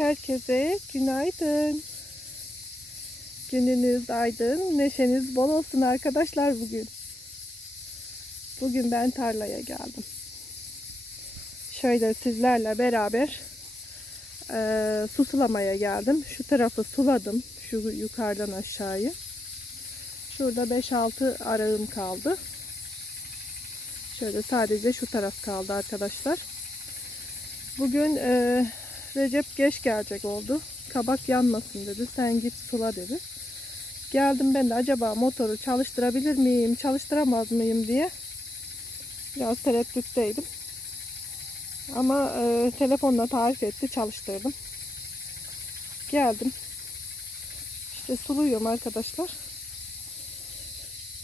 Herkese günaydın. Gününüz aydın, neşeniz bol olsun arkadaşlar bugün. Bugün ben tarlaya geldim. Şöyle sizlerle beraber eee su sulamaya geldim. Şu tarafı suladım. Şu yukarıdan aşağıyı. Şurada 5-6 arağım kaldı. Şöyle sadece şu taraf kaldı arkadaşlar. Bugün eee, Recep geç gelecek oldu. Kabak yanmasın dedi. Sen git sula dedi. Geldim ben de acaba motoru çalıştırabilir miyim, çalıştıramaz mıyım diye biraz tereddütteydim. Ama e, telefonla tarif etti, çalıştırdım. Geldim. İşte suluyorum arkadaşlar.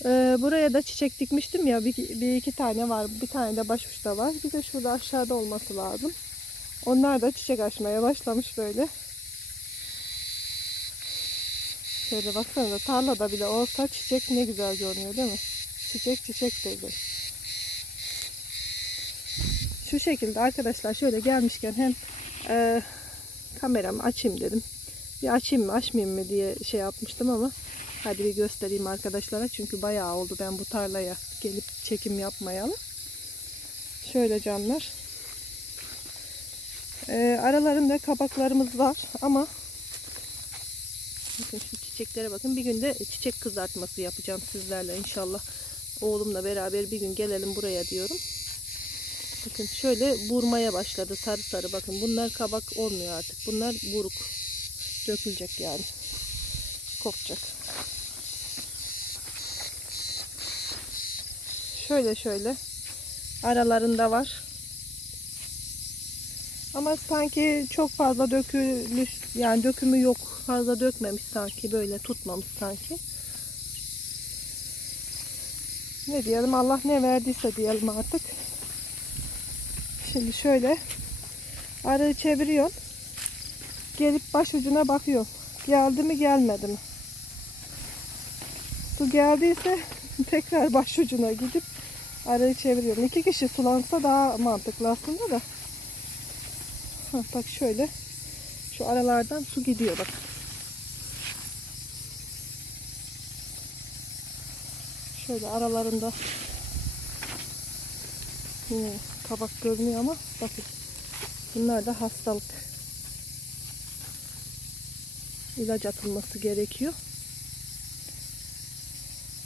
E, buraya da çiçek dikmiştim ya, bir, bir iki tane var. Bir tane de başuçta var. Bir de şurada aşağıda olması lazım. Onlar da çiçek açmaya başlamış böyle. Şöyle baksanıza tarlada bile olsa çiçek ne güzel görünüyor değil mi? Çiçek çiçek dedi. Şu şekilde arkadaşlar şöyle gelmişken hem e, kameramı açayım dedim. Bir açayım mı açmayayım mı diye şey yapmıştım ama hadi bir göstereyim arkadaşlara. Çünkü bayağı oldu ben bu tarlaya gelip çekim yapmayalı. Şöyle canlar. E, aralarında kabaklarımız var ama Bakın şu çiçeklere bakın. Bir günde çiçek kızartması yapacağım sizlerle inşallah. Oğlumla beraber bir gün gelelim buraya diyorum. Bakın şöyle burmaya başladı sarı sarı bakın. Bunlar kabak olmuyor artık. Bunlar buruk. Dökülecek yani. Kopacak. Şöyle şöyle aralarında var. Ama sanki çok fazla dökülmüş yani dökümü yok. Fazla dökmemiş sanki böyle tutmamış sanki. Ne diyelim Allah ne verdiyse diyelim artık. Şimdi şöyle arıyı çeviriyorum. Gelip baş ucuna bakıyorum. Geldi mi gelmedi mi? Su geldiyse tekrar baş ucuna gidip arıyı çeviriyorum. İki kişi sulansa daha mantıklı aslında da. Ha, bak şöyle şu aralardan su gidiyor bak. Şöyle aralarında yine kabak görünüyor ama bakın bunlar da hastalık. İlaç atılması gerekiyor.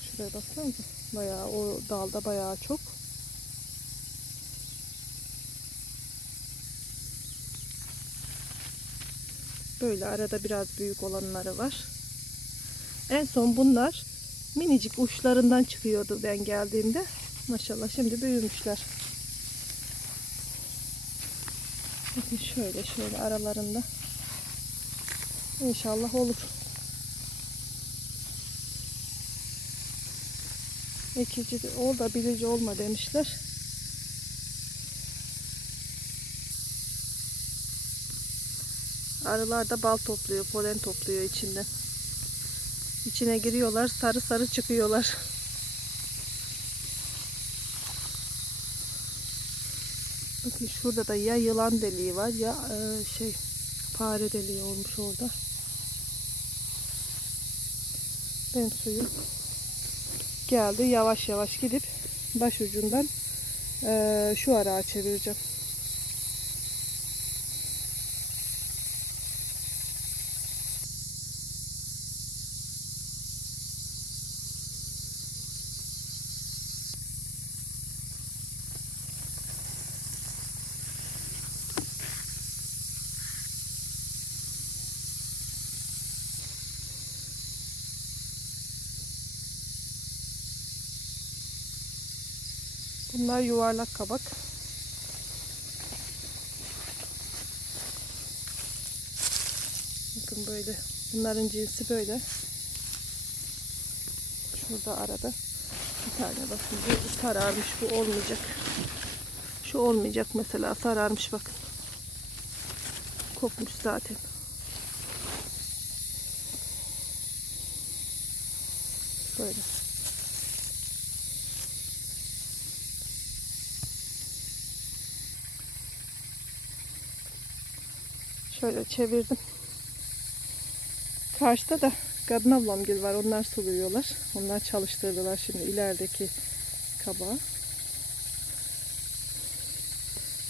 Şuraya baksanıza. Bayağı o dalda bayağı çok. Böyle arada biraz büyük olanları var. En son bunlar minicik uçlarından çıkıyordu ben geldiğimde. Maşallah şimdi büyümüşler. Bakın şöyle şöyle aralarında. İnşallah olur. Ekici ol da bilici olma demişler. Arılar da bal topluyor, polen topluyor içinden. İçine giriyorlar, sarı sarı çıkıyorlar. Bakın şurada da ya yılan deliği var ya e, şey fare deliği olmuş orada. Ben suyu geldi yavaş yavaş gidip baş ucundan e, şu arağa çevireceğim. Bunlar yuvarlak kabak. Bakın böyle. Bunların cinsi böyle. Şurada arada. Bir tane bakın. Bu sararmış. Bu olmayacak. Şu olmayacak mesela. Sararmış bakın. Kopmuş zaten. Böyle. Şöyle çevirdim. Karşıda da kadın ablam gibi var. Onlar suluyorlar. Onlar çalıştırdılar şimdi ilerideki kabağı.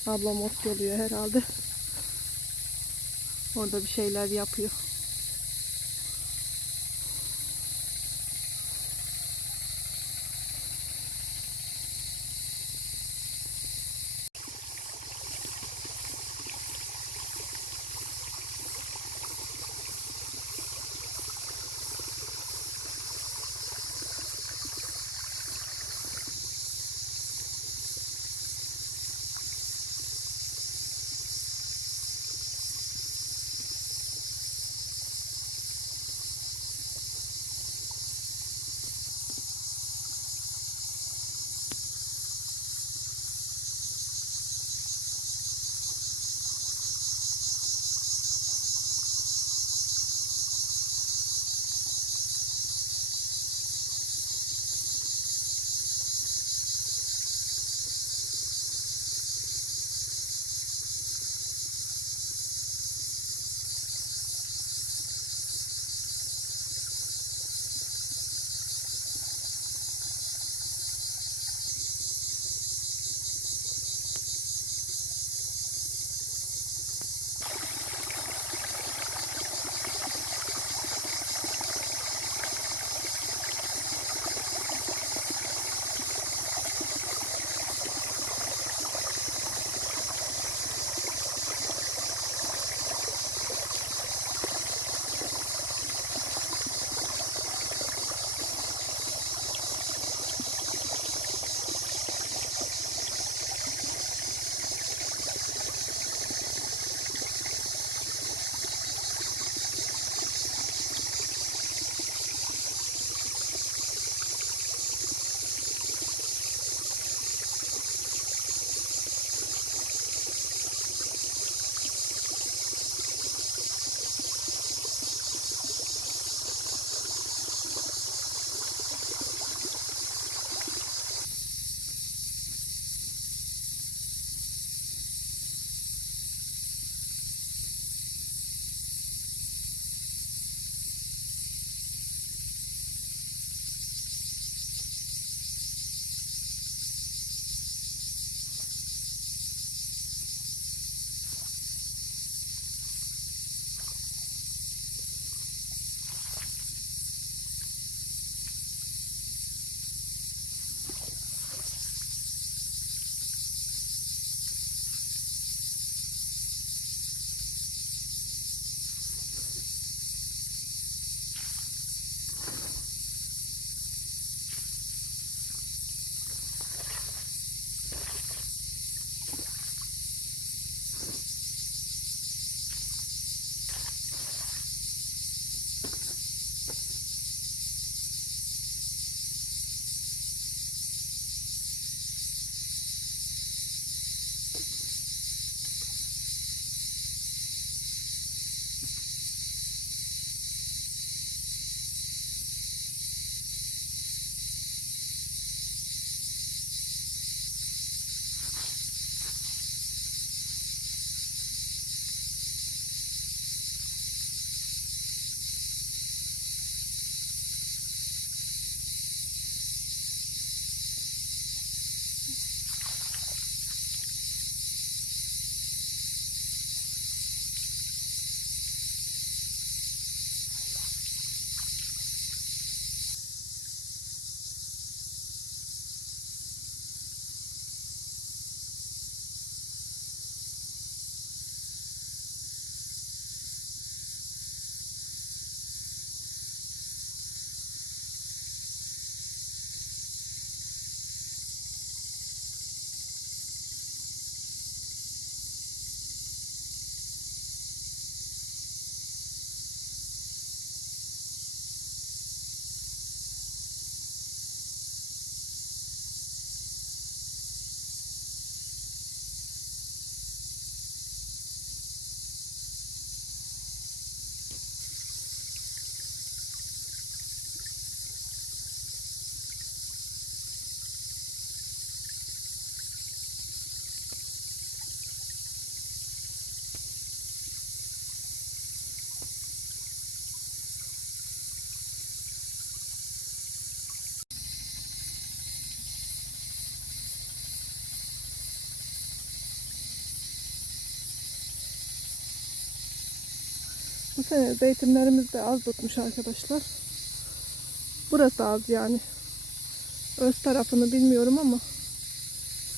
Ablam ot yoluyor herhalde. Orada bir şeyler yapıyor. Sene zeytinlerimiz de az tutmuş arkadaşlar. Burası az yani. Öz tarafını bilmiyorum ama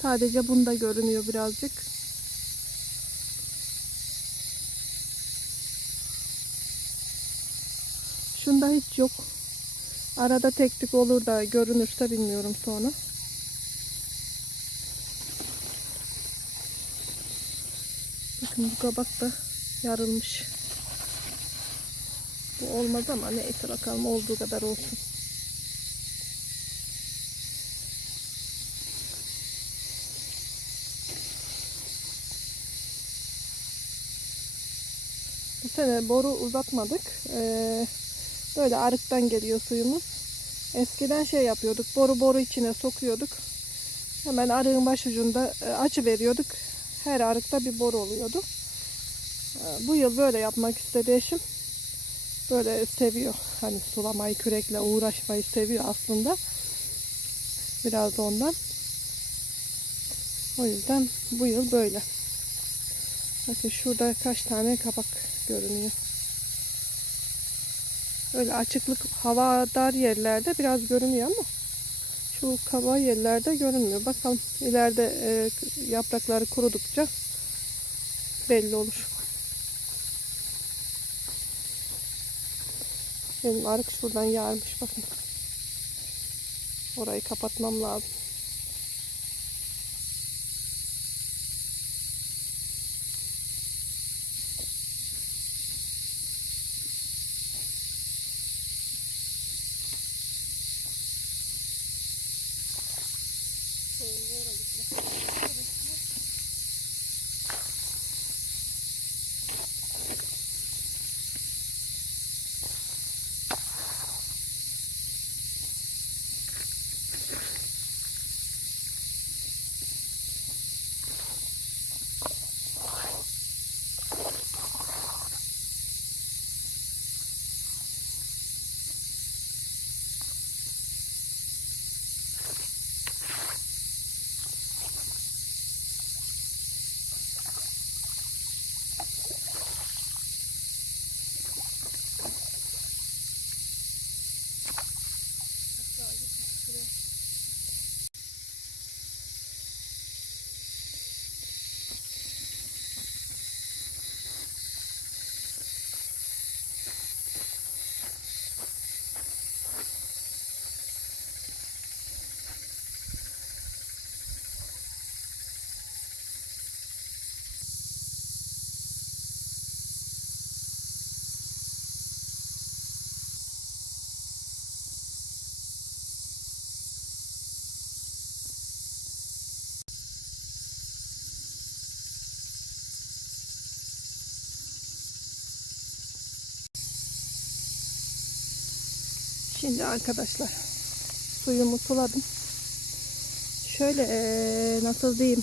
sadece bunda görünüyor birazcık. Şunda hiç yok. Arada tek tük olur da görünürse bilmiyorum sonra. Bakın bu kabak da yarılmış. Bu olmaz ama neyse bakalım olduğu kadar olsun. Bu sene boru uzatmadık. Ee, böyle arıktan geliyor suyumuz. Eskiden şey yapıyorduk. Boru boru içine sokuyorduk. Hemen arığın başucunda e, açı veriyorduk. Her arıkta bir boru oluyordu. Ee, bu yıl böyle yapmak istedi eşim. Böyle seviyor. Hani sulamayı kürekle uğraşmayı seviyor aslında. Biraz da ondan. O yüzden bu yıl böyle. Bakın şurada kaç tane kabak görünüyor. Öyle açıklık hava dar yerlerde biraz görünüyor ama şu kaba yerlerde görünmüyor. Bakalım ileride e, yaprakları kurudukça belli olur. Benim arık şuradan yarmış bakın. Orayı kapatmam lazım. Şimdi arkadaşlar suyumu suladım. Şöyle nasıl diyeyim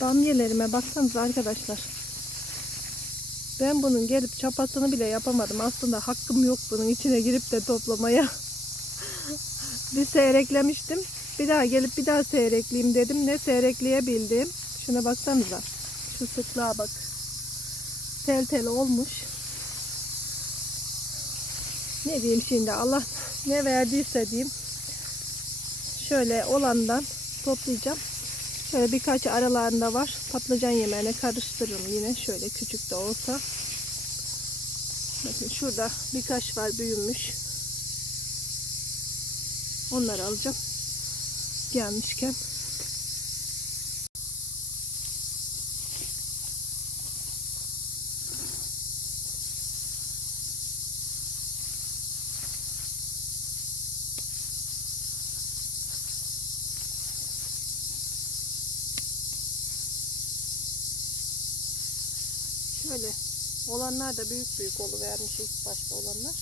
bamyelerime baksanıza arkadaşlar. Ben bunun gelip çapasını bile yapamadım. Aslında hakkım yok bunun içine girip de toplamaya. bir seyreklemiştim. Bir daha gelip bir daha seyrekleyeyim dedim. Ne seyrekleyebildim. Şuna baksanıza. Şu sıklığa bak. Tel tel olmuş. Ne diyeyim şimdi Allah ne verdiyse diyeyim. Şöyle olandan toplayacağım. Şöyle birkaç aralarında var. Patlıcan yemeğine karıştırırım yine. Şöyle küçük de olsa. Bakın şurada birkaç var büyümüş. Onları alacağım. Gelmişken. Şöyle olanlar da büyük büyük oluvermiş ilk başta olanlar.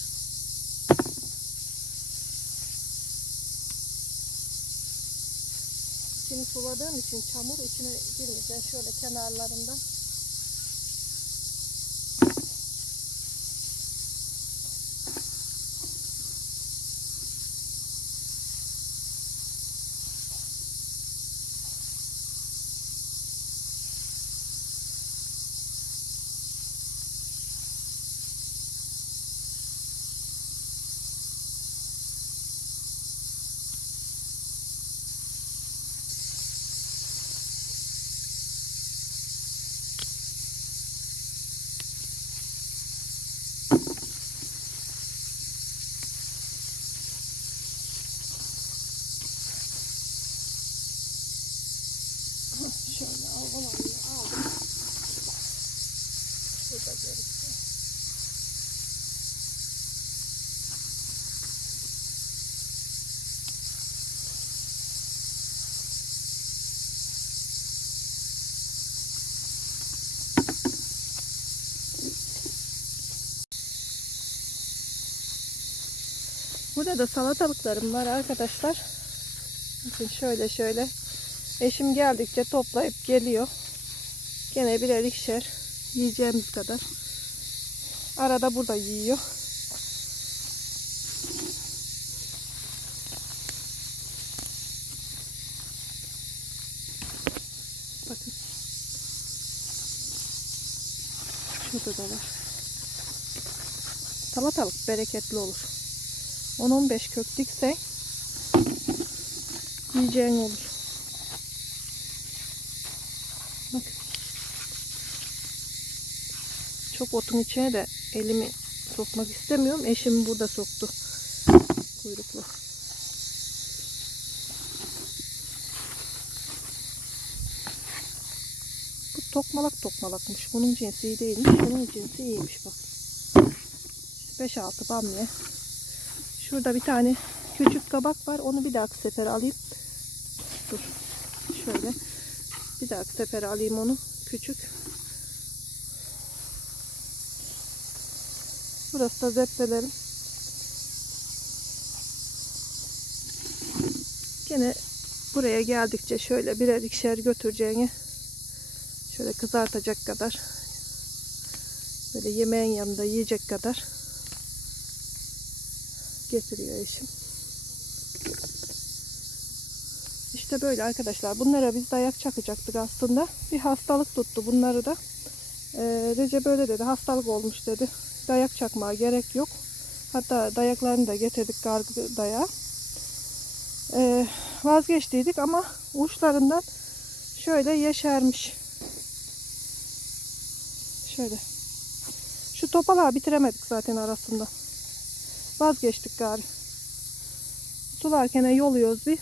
Şimdi suladığım için çamur içine girmeyecek. Şöyle kenarlarından Burada da salatalıklarım var arkadaşlar. Bakın şöyle şöyle. Eşim geldikçe toplayıp geliyor. Gene birer ikişer yiyeceğimiz kadar. Arada burada yiyor. Bakın. Şurada da var. Salatalık bereketli olur. 10-15 kök diksen yiyeceğin olur. Bakın. Çok otun içine de elimi sokmak istemiyorum. Eşim burada soktu. Kuyruklu. Bu tokmalak tokmalakmış. Bunun cinsi değilmiş. Bunun cinsi iyiymiş bak. 5-6 bamya. Şurada bir tane küçük kabak var. Onu bir dahaki sefer alayım. Dur. Şöyle. Bir dahaki sefer alayım onu. Küçük. Burası da zeptelerim. Gene buraya geldikçe şöyle birer ikişer götüreceğini şöyle kızartacak kadar böyle yemeğin yanında yiyecek kadar getiriyor eşim. İşte böyle arkadaşlar. Bunlara biz dayak çakacaktık aslında. Bir hastalık tuttu bunları da. Ee, Recep öyle dedi. Hastalık olmuş dedi. Dayak çakmaya gerek yok. Hatta dayaklarını da getirdik gargı dayağı. Ee, vazgeçtiydik ama uçlarından şöyle yeşermiş. Şöyle. Şu topalağı bitiremedik zaten arasında. Vazgeçtik gari. Sularken yoluyoruz bir.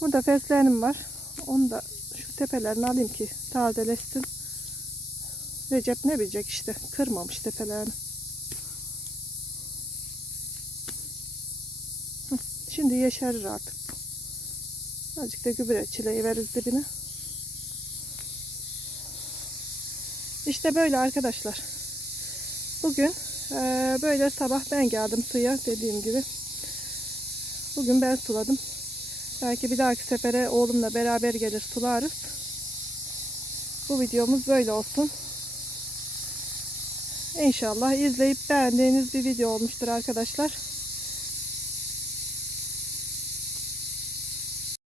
Burada fesleğenim var. Onu da şu tepelerini alayım ki tazeleşsin. Recep ne bilecek işte. Kırmamış tepelerini. Şimdi yeşerir artık. Azıcık da gübre çileyi veririz dibine. İşte böyle arkadaşlar. Bugün eee, böyle sabah ben geldim suya dediğim gibi. Bugün ben suladım. Belki bir dahaki sefere oğlumla beraber gelir sularız. Bu videomuz böyle olsun. İnşallah izleyip beğendiğiniz bir video olmuştur arkadaşlar.